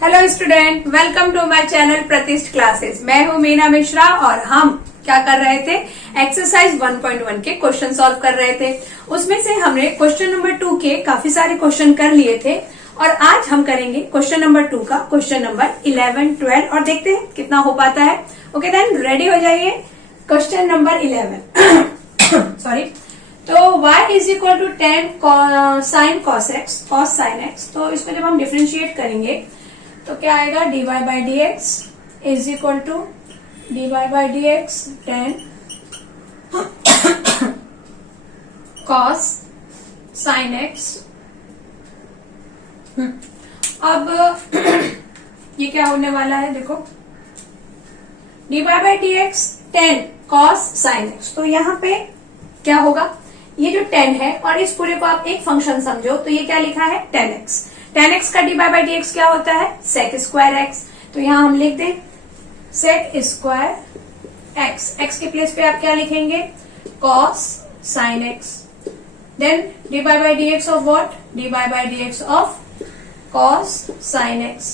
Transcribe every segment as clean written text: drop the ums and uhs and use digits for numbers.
Hello student, welcome to my channel Pratishth classes. मैं हूं मीना मिश्रा और हम क्या कर रहे थे, एक्सरसाइज 1.1 के क्वेश्चन सॉल्व कर रहे थे। उसमें से हमने क्वेश्चन नंबर 2 के काफी सारे क्वेश्चन कर लिए थे और आज हम करेंगे क्वेश्चन नंबर 2 का क्वेश्चन नंबर 11, 12 और देखते हैं कितना हो पाता है। ओके देन, रेडी हो जाइए। Question number 11 sorry. तो y is equal to 10 sine cos x, cos sine x. तो इसको जब हम डिफ्रेंशिएट करेंगे तो क्या आएगा, dy by d x is equal to dy by d x 10 cos sine x. अब ये क्या होने वाला है, देखो dy by d x 10 cos sine x. तो यहाँ पे क्या होगा, ये जो 10 है और इस पूरे को आप एक फंक्शन समझो तो ये क्या लिखा है 10x। 10x का dy बाई डी एक्स क्या होता है, sec स्क्वायर एक्स। तो यहां हम लिख दें sec स्क्वायर एक्स। एक्स के प्लेस पे आप क्या लिखेंगे, cos sin x। Then dy by d x of what, dy by d x of cos sin x।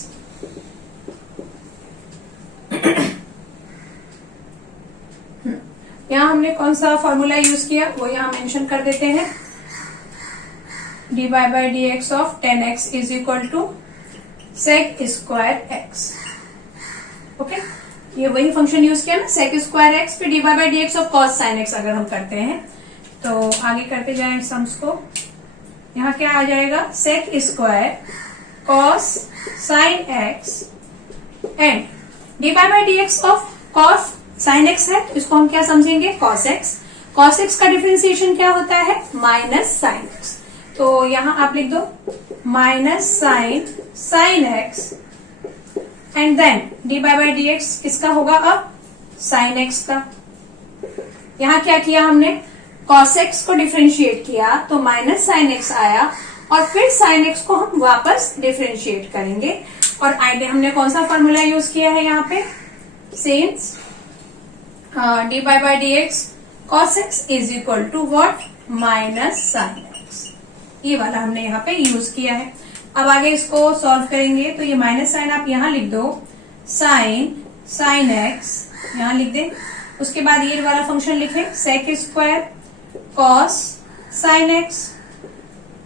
यहां हमने कौन सा फॉर्मूला यूज किया वो यहां मेंशन कर देते हैं। dy by d x of 10x is equal to sec square x. Okay, ये वही फंक्शन यूज किया ना, sec स्क्वायर एक्स फिर dy by d x of cos sin x। अगर हम करते हैं तो आगे करते जाएं सम्स को, यहाँ क्या आ जाएगा, sec square cos sin x and dy by d x of cos sin x है तो इसको हम क्या समझेंगे, cos x। cos x का डिफरेंशिएशन क्या होता है, माइनस sin x। तो यहां आप लिख दो minus sin x and then dy by d x किसका होगा, अब sin x का। यहां क्या किया हमने, cos x को डिफरेंशिएट किया तो माइनस sin x आया और फिर sin x को हम वापस डिफरेंशिएट करेंगे। और आइडिया हमने कौन सा फॉर्मूला यूज किया है यहाँ पे, since dy by d x cos x is equal to what, minus sin x। ये वाला हमने यहाँ पे यूज किया है। अब आगे इसको सॉल्व करेंगे तो ये माइनस साइन आप यहाँ लिख दो, sin x यहाँ लिख दे। उसके बाद ये वाला फंक्शन लिखे sec square cos sin x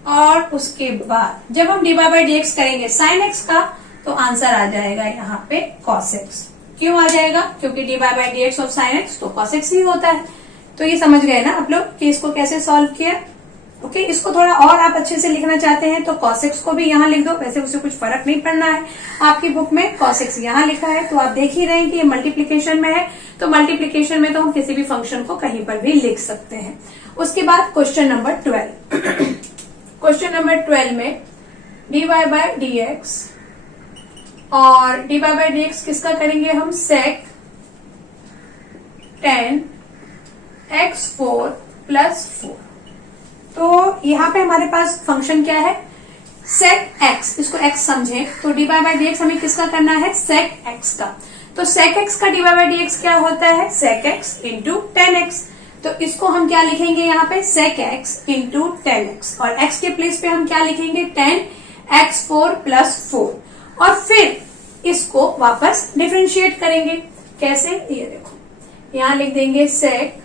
और उसके बाद जब हम dy बाई डी एक्स करेंगे sin x का तो आंसर आ जाएगा यहाँ पे cos x। क्यों आ जाएगा, क्योंकि dy by d x of sin x तो cos x ही होता है। तो ये समझ गए ना आप लोग कि इसको कैसे सॉल्व किया। ओके, इसको थोड़ा और आप अच्छे से लिखना चाहते हैं तो cos x को भी यहाँ लिख दो, वैसे उससे कुछ फर्क नहीं पड़ना है। आपकी बुक में cos x यहाँ लिखा है तो आप देख ही रहे हैं कि ये मल्टीप्लीकेशन में है, तो मल्टीप्लीकेशन में तो हम किसी भी फंक्शन को कहीं पर भी लिख सकते हैं। उसके बाद क्वेश्चन नंबर 12 क्वेश्चन नंबर 12 में dy बाई डी एक्स और dy बाई डी एक्स किसका करेंगे हम, sec 10 x4 प्लस 4। तो यहाँ पे हमारे पास फंक्शन क्या है, sec x। इसको x समझे तो dy बाई डी एक्स हमें किसका करना है, sec x का। तो sec x का dy बाई डी एक्स क्या होता है, sec x इंटू 10x। तो इसको हम क्या लिखेंगे यहाँ पे, sec x इंटू 10x और x के प्लेस पे हम क्या लिखेंगे, 10 x4 प्लस 4 और फिर इसको वापस डिफरेंशिएट करेंगे। कैसे, ये देखो यहां लिख देंगे sec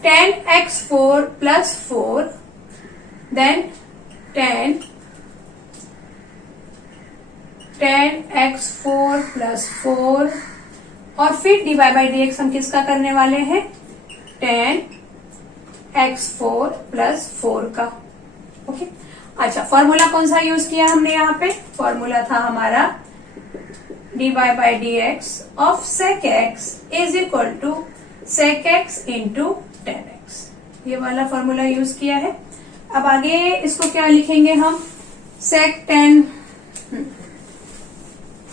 10 x4 plus 4 then 10 x4 plus 4 और फिर dy बाई डी एक्स हम किसका करने वाले हैं, 10 x4 प्लस 4 का। ओके, अच्छा फॉर्मूला कौन सा यूज किया हमने यहाँ पे, फॉर्मूला था हमारा dy by d x of sec x is equal to sec x into 10x। ये वाला फॉर्मूला यूज किया है। अब आगे इसको क्या लिखेंगे हम, sec 10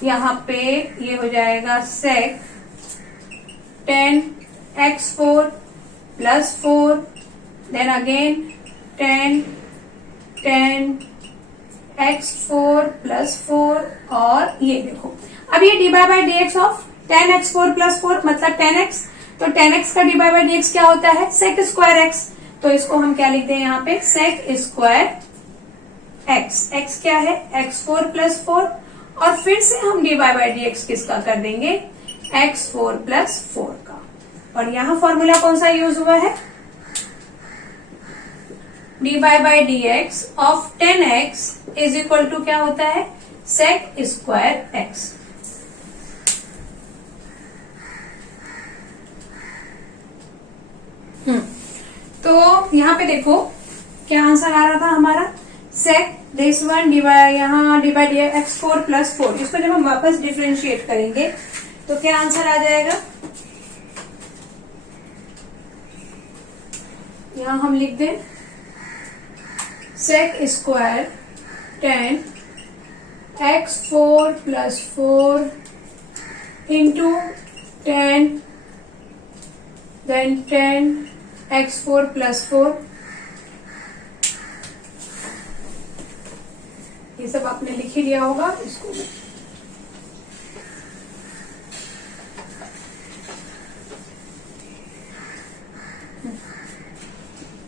यहाँ पे ये हो जाएगा sec 10 x4 plus 4 then again 10 x4 plus 4 और ये देखो अब ये dy by d x of 10 x4 plus 4 मतलब 10x। तो 10x का dy बाई डी एक्स क्या होता है, sec स्क्वायर x। तो इसको हम क्या लिखते हैं यहाँ पे, sec स्क्वायर एक्स, एक्स क्या है, x4 प्लस 4, और फिर से हम dy बाई डी एक्स किसका कर देंगे, x4 प्लस 4 का। और यहां फॉर्मूला कौन सा यूज हुआ है, dy by d x of 10x is equal to क्या होता है, sec स्क्वायर x। तो यहाँ पे देखो क्या आंसर आ रहा था हमारा, sec दिस वन यहाँ D by d x 4 plus 4। इसको जब हम वापस डिफरेंशिएट करेंगे तो क्या आंसर आ जाएगा, यहाँ हम लिख दें sec square 10 x4 plus 4 into 10 then 10 x4 plus 4। ये सब आपने लिख ही लिया होगा इसको।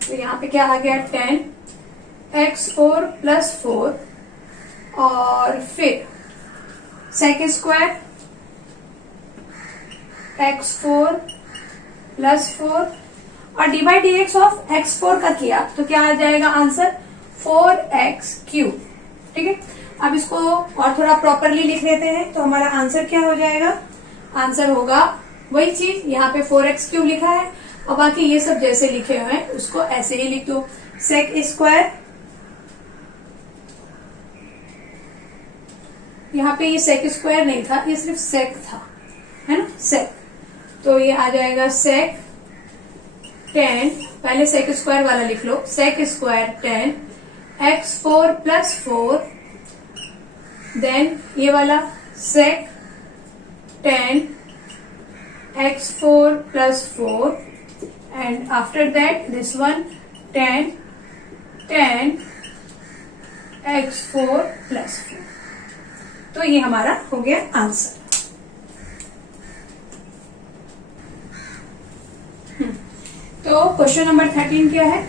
तो यहाँ पे क्या आ गया, 10 x4 प्लस 4 और फिर sec स्क्वायर x4 प्लस 4 और d by d x of x4 का किया तो क्या आ जाएगा आंसर, 4x3। ठीक है, अब इसको और थोड़ा प्रॉपरली लिख लेते हैं तो हमारा आंसर क्या हो जाएगा, आंसर होगा वही चीज, यहाँ पे 4x3 लिखा है और बाकी ये सब जैसे लिखे हुए हैं उसको ऐसे ही लिख दो। सेक स्क्वायर, यहाँ पे ये सेक स्क्वायर नहीं था, ये सिर्फ सेक था, है ना, सेक। तो ये आ जाएगा सेक 10, पहले सेक स्क्वायर वाला लिख लो, sec square 10 x4 plus 4 then ये वाला sec 10 x4 plus 4 and after that this one 10 x4 plus 4। तो ये हमारा हो गया आंसर। तो क्वेश्चन नंबर 13 क्या है,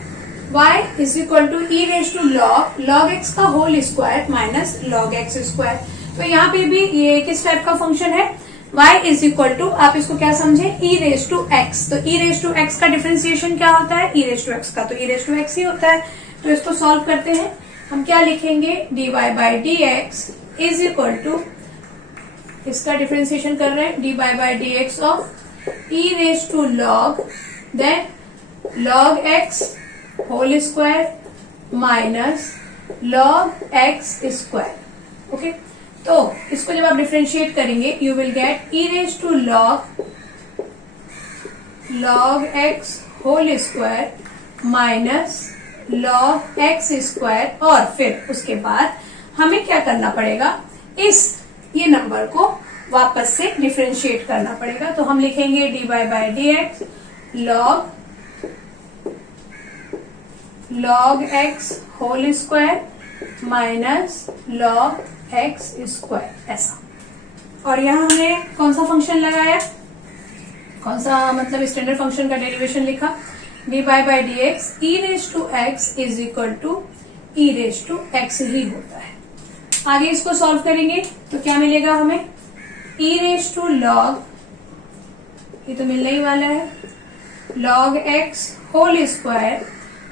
y is equal to e raise to log x का whole square minus log x square. तो यहाँ पे भी ये किस टाइप का फंक्शन है, y इज इक्वल टू, आप इसको क्या समझे, ई रेज टू एक्स। तो ई रेज टू एक्स का डिफरेंशिएशन क्या होता है, ई रेज टू एक्स का तो ई रेज टू एक्स ही होता है। तो इसको सॉल्व करते हैं, हम क्या लिखेंगे, d y by d x is equal to, इसका डिफरेंशिएशन कर रहे हैं, d y by d x of e raise to log then log x whole square minus log x square. Okay, तो इसको जब आप डिफरेंशिएट करेंगे you will get e raise to log x whole square minus log x square, और फिर उसके बाद हमें क्या करना पड़ेगा, ये नंबर को वापस से डिफरेंशिएट करना पड़ेगा। तो हम लिखेंगे d y by d x log x whole square minus log x square, ऐसा। और यहाँ हमने कौन सा फंक्शन लगाया, कौन सा मतलब स्टैंडर्ड फंक्शन का डेरिवेशन लिखा, d y by d x e raise to x is equal to e raise to x ही होता है। आगे इसको सॉल्व करेंगे तो क्या मिलेगा हमें, ई रेज टू लॉग, ये तो मिलने ही वाला है, log x whole square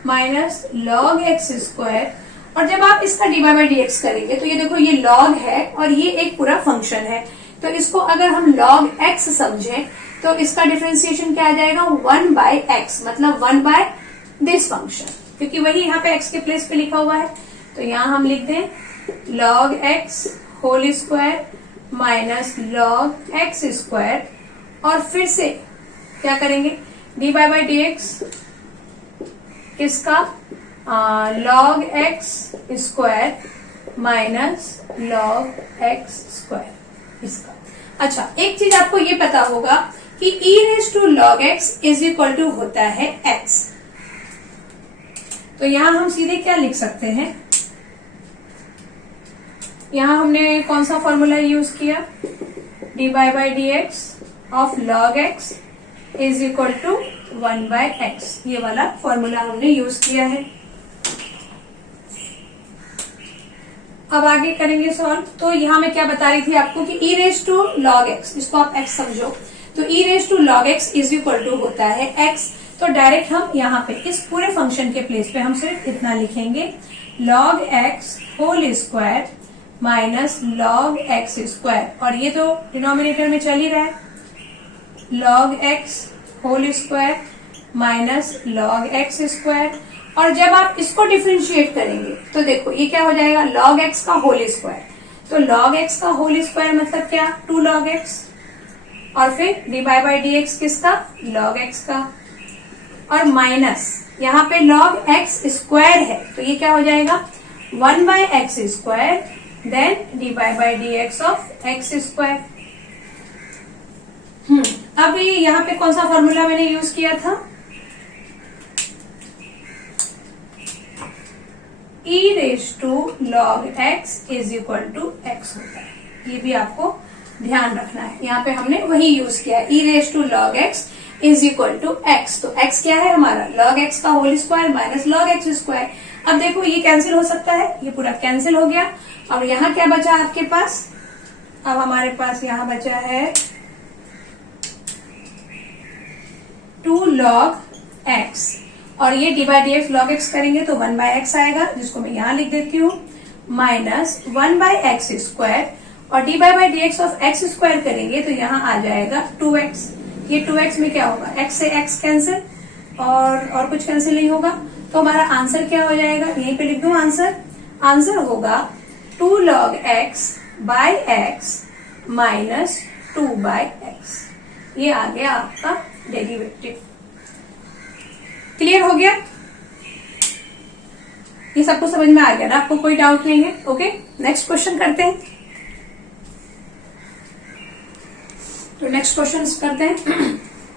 minus log x square. और जब आप इसका डी बाई डी एक्स करेंगे तो ये देखो ये लॉग है और ये एक पूरा फंक्शन है, तो इसको अगर हम लॉग एक्स समझें तो इसका डिफरेंशिएशन क्या आ जाएगा, 1 बाय एक्स, मतलब 1 बाय दिस फंक्शन, क्योंकि वही यहाँ पे एक्स के प्लेस पे लिखा हुआ है। तो यहाँ हम लिख दें log x whole square minus log x square, और फिर से क्या करेंगे, डी बाई डी एक्स किसका, log x square minus log x square इसका। अच्छा, एक चीज आपको ये पता होगा कि e raise to log x is equal to होता है एक्स। तो यहां हम सीधे क्या लिख सकते हैं, यहां हमने कौन सा फॉर्मूला यूज किया, d by d x of log x is equal to 1 by x, ये वाला फॉर्मूला हमने यूज किया है। अब आगे करेंगे सॉल्व। तो यहाँ मैं क्या बता रही थी आपको कि e raise to log x, इसको आप x समझो, तो e raise to log x is equal to होता है x। तो डायरेक्ट हम यहाँ पे इस पूरे फंक्शन के प्लेस पे हम सिर्फ इतना लिखेंगे, log x whole square minus log x square, और ये तो डिनोमिनेटर में चल ही रहा है, log x whole square minus log x square. और जब आप इसको डिफरेंशिएट करेंगे तो देखो ये क्या हो जाएगा, log x का होल स्क्वायर। तो log x का होल स्क्वायर मतलब क्या, 2 log x, और फिर dy बाई डी एक्स किसका, log x का, और माइनस यहाँ पे log x स्क्वायर है तो ये क्या हो जाएगा 1 by x square then dy by d x of x square. अब ये यहाँ पे कौन सा फॉर्मूला मैंने यूज किया था, e raise to log x is equal to x होता है, ये भी आपको ध्यान रखना है। यहाँ पे हमने वही यूज किया है, e raise to log x is equal to x। तो x क्या है हमारा, log x का whole square minus log x square. अब देखो ये कैंसिल हो सकता है, ये पूरा कैंसिल हो गया। अब यहाँ क्या बचा आपके पास, अब हमारे पास यहाँ बचा है 2 log x, और ये D by d x log x करेंगे तो 1 बाई एक्स आएगा, जिसको मैं यहाँ लिख देती हूँ, माइनस 1 बाई एक्स स्क्वायर, और d by d x of x square करेंगे तो यहाँ आ जाएगा 2x। ये 2x में क्या होगा, x से x कैंसिल, और कुछ कैंसिल नहीं होगा। तो हमारा आंसर क्या हो जाएगा, यहीं पे लिख दूं आंसर, आंसर होगा 2 log x by x minus 2 by x. ये आ गया आपका डेरिवेटिव। क्लियर हो गया, ये सबको समझ में आ गया ना, आपको कोई डाउट नहीं है। ओके, नेक्स्ट क्वेश्चन करते हैं। तो नेक्स्ट क्वेश्चन करते हैं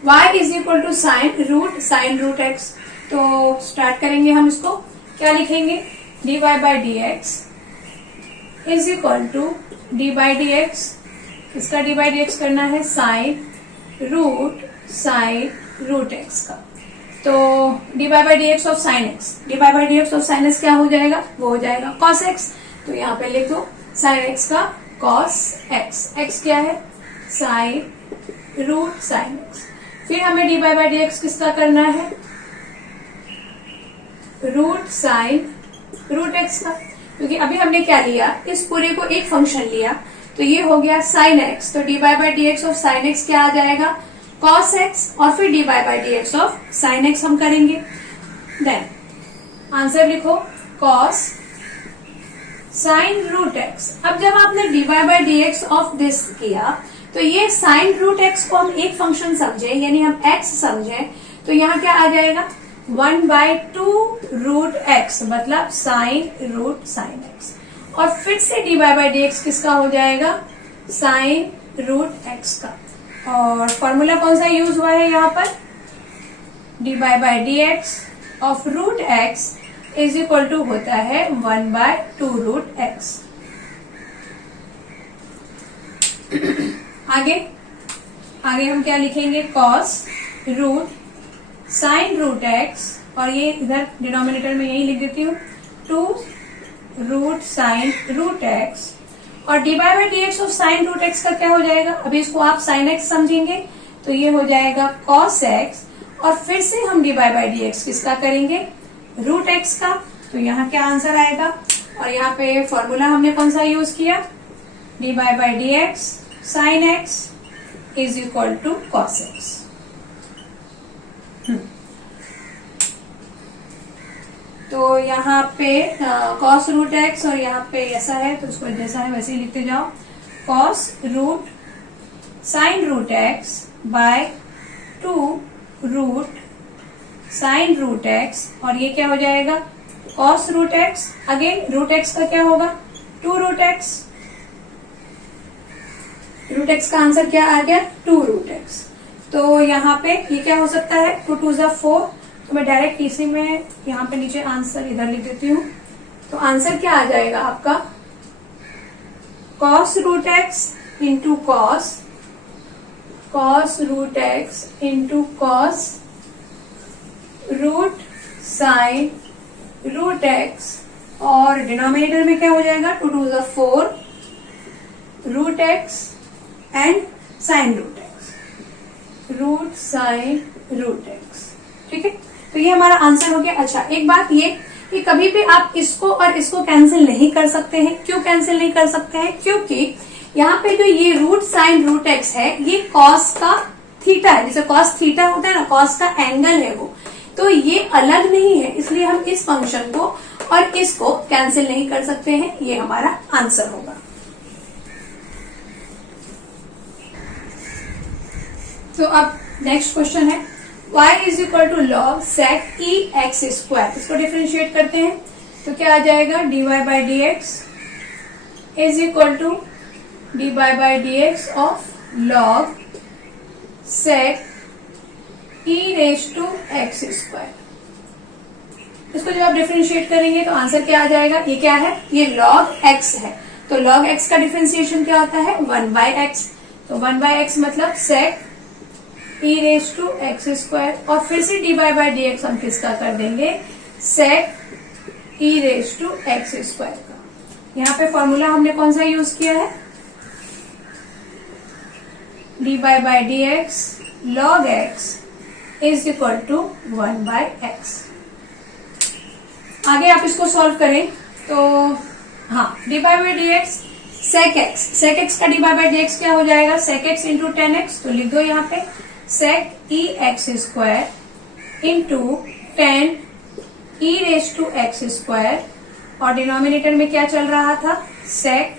y is equal to sine root x. तो स्टार्ट करेंगे हम इसको, क्या लिखेंगे, dy by d x is equal to d by d x, इसका डी बाई डी एक्स करना है साइन रूट एक्स का। तो d by d x of sine x, d by d x of sine x क्या हो जाएगा, वो हो जाएगा कॉस एक्स। तो यहाँ पे लिख दो साइन एक्स का कॉस एक्स, एक्स क्या है साइन रूट साइन एक्स। फिर हमें डी बाई डी एक्स किसका करना है, रूट साइन रूट एक्स का, क्योंकि अभी हमने क्या लिया, इस पूरे को एक फंक्शन लिया, तो ये हो गया साइन एक्स। तो d by d x of sine x क्या आ जाएगा, कॉस एक्स, और फिर d by d x of sine x हम करेंगे। देन आंसर लिखो कॉस साइन रूट एक्स। अब जब आपने D by d x of this किया तो ये साइन रूट एक्स को हम एक फंक्शन समझे, यानी हम एक्स समझे, तो यहाँ क्या आ जाएगा 1/2 रूट एक्स, मतलब साइन रूट साइन एक्स। और फिर से डी बाई डी एक्स किसका हो जाएगा, साइन रूट एक्स का। और फॉर्मूला कौन सा यूज हुआ है यहाँ पर, d by d x of root x is equal to होता है 1/2 रूट एक्स। आगे हम क्या लिखेंगे, cos root sine root x, और ये इधर डिनोमिनेटर में यही लिख देती हूँ 2 रूट साइन रूट एक्स, और d by d x of sine root x का क्या हो जाएगा, अभी इसको आप साइन एक्स समझेंगे तो ये हो जाएगा कॉस एक्स, और फिर से हम डी बाई डी एक्स किसका करेंगे, रूट एक्स का। तो यहाँ क्या आंसर आएगा, और यहाँ पे फॉर्मूला हमने कौन सा यूज किया, d by d x sine x is equal to cos x. तो यहाँ पे कॉस रूट एक्स, और यहाँ पे ऐसा है तो उसको जैसा है वैसे ही लिखते जाओ, cos root sine root x by 2 root sine root x, और ये क्या हो जाएगा cos root x, again root x का क्या होगा 2 रूट एक्स। रूट एक्स का आंसर क्या आ गया 2 रूट एक्स। तो यहाँ पे ये क्या हो सकता है 2 2 जा 4, तो मैं डायरेक्ट इसी में यहाँ पे नीचे आंसर इधर लिख देती हूँ। तो आंसर क्या आ जाएगा आपका, cos root x into cos root x into cos root sine root x और डिनोमिनेटर में क्या हो जाएगा, 2 2 ज़ा 4 root x and sine root x, root sine root x. ठीक है, तो ये हमारा आंसर हो गया। अच्छा, एक बात ये कि कभी भी आप इसको और इसको कैंसिल नहीं कर सकते हैं। क्यों कैंसिल नहीं कर सकते हैं? क्योंकि यहाँ पे जो ये रूट साइन रूट एक्स है ये कॉस का थीटा है, जैसे कॉस थीटा होता है ना, कॉस का एंगल है वो, तो ये अलग नहीं है, इसलिए हम इस फंक्शन को और इसको कैंसिल नहीं कर सकते हैं। ये हमारा आंसर होगा। तो अब नेक्स्ट क्वेश्चन है y is equal to log sec e x square. इसको डिफ्रेंशिएट करते हैं तो क्या आ जाएगा, dy by d x is equal to dy by d x of log sec e raise to x square. इसको जब आप डिफ्रेंशिएट करेंगे तो आंसर क्या आ जाएगा, ये क्या है, ये लॉग x है, तो लॉग x का डिफ्रेंशिएशन क्या होता है, 1 बाई एक्स। तो 1 बाई एक्स मतलब सेक e raise to x square, और फिर से डी बाई डी एक्स हम किसका कर देंगे, सेक e raise to x square का। यहाँ पे फॉर्मूला हमने कौन सा यूज किया है, d by d x log x is equal to 1 by x. आगे आप इसको सॉल्व करें तो हाँ, d by d x sec x का डी बाई डी एक्स क्या हो जाएगा, सेक एक्स इंटू 10x, तो लिख दो यहाँ पे sec e x square into 10 e raise to x square, और डिनोमिनेटर में क्या चल रहा था, sec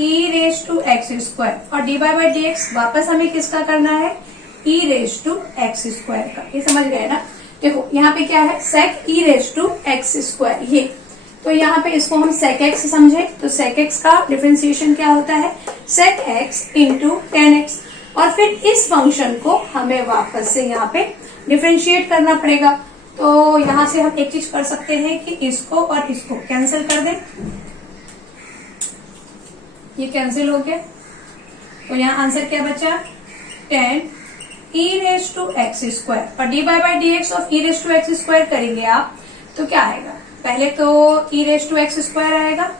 e raise to x square, और डी बाई डी एक्स वापस हमें किसका करना है, e raise to x square का। ये समझ गए ना। देखो यहाँ पे क्या है, सेक e raise to x square, ये तो यहाँ पे इसको हम सेक एक्स समझे, तो सेक एक्स का डिफरेंशिएशन क्या होता है, सेक एक्स इंटू 10x, और फिर इस फंक्शन को हमें वापस से यहाँ पे डिफरेंशिएट करना पड़ेगा। तो यहाँ से हम एक चीज कर सकते हैं कि इसको और इसको कैंसिल कर दें, ये कैंसिल हो गया, तो यहाँ आंसर क्या बचा, 10 e raise to x square, और d by d x of e raise to x square करेंगे आप तो क्या आएगा, पहले तो e raise to x square आएगा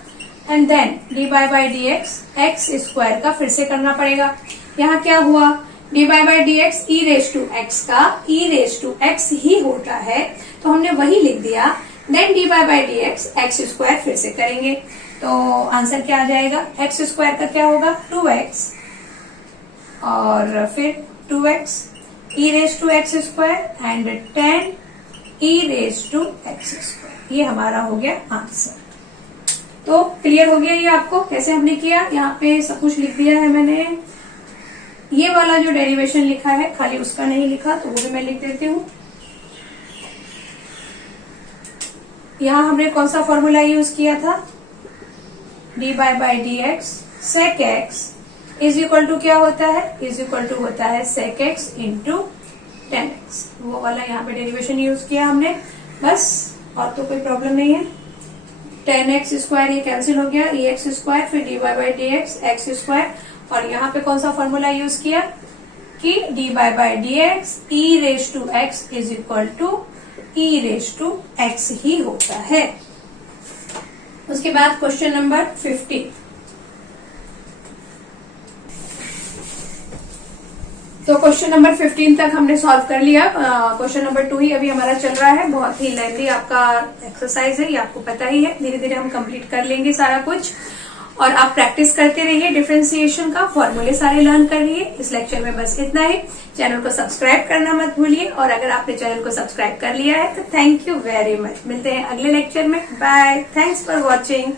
and then d by d x square का फिर से करना पड़ेगा। यहाँ क्या हुआ, d by d x e raise to x का ई रेज टू एक्स ही होता है, तो हमने वही लिख दिया, then d by d x square फिर से करेंगे, तो आंसर क्या आ जाएगा, एक्स स्क्वायर का क्या होगा, 2x, और फिर 2x e raise to x square and 10 e raise to x square. ये हमारा हो गया आंसर। तो क्लियर हो गया ये आपको कैसे हमने किया, यहाँ पे सब कुछ लिख दिया है मैंने। ये वाला जो डेरिवेशन लिखा है खाली उसका नहीं लिखा, तो वो भी मैं लिख देती हूँ। यहाँ हमने कौन सा फॉर्मूला यूज किया था, d by d x sec x is equal to क्या होता है, इज इक्वल टू होता है सेक एक्स इंटू 10x, वो वाला यहाँ पे डेरिवेशन यूज किया हमने बस, और तो कोई प्रॉब्लम नहीं है। 10x स्क्वायर ये कैंसिल हो गया, ई एक्स स्क्वायर, फिर d by d x square, और यहाँ पे कौन सा फॉर्मूला यूज किया कि d by d x e raise to x is equal to e raise to x ही होता है। उसके बाद क्वेश्चन नंबर 15। तो क्वेश्चन नंबर 15 तक हमने सॉल्व कर लिया। क्वेश्चन नंबर 2 ही अभी हमारा चल रहा है, बहुत ही लेंथी आपका एक्सरसाइज है, ये आपको पता ही है। धीरे धीरे हम कंप्लीट कर लेंगे सारा कुछ, और आप प्रैक्टिस करते रहिए डिफरेंशिएशन का, फॉर्मूले सारे लर्न करिए। इस लेक्चर में बस इतना ही। चैनल को सब्सक्राइब करना मत भूलिए, और अगर आपने चैनल को सब्सक्राइब कर लिया है तो थैंक यू वेरी मच। मिलते हैं अगले लेक्चर में। Bye, thanks for watching.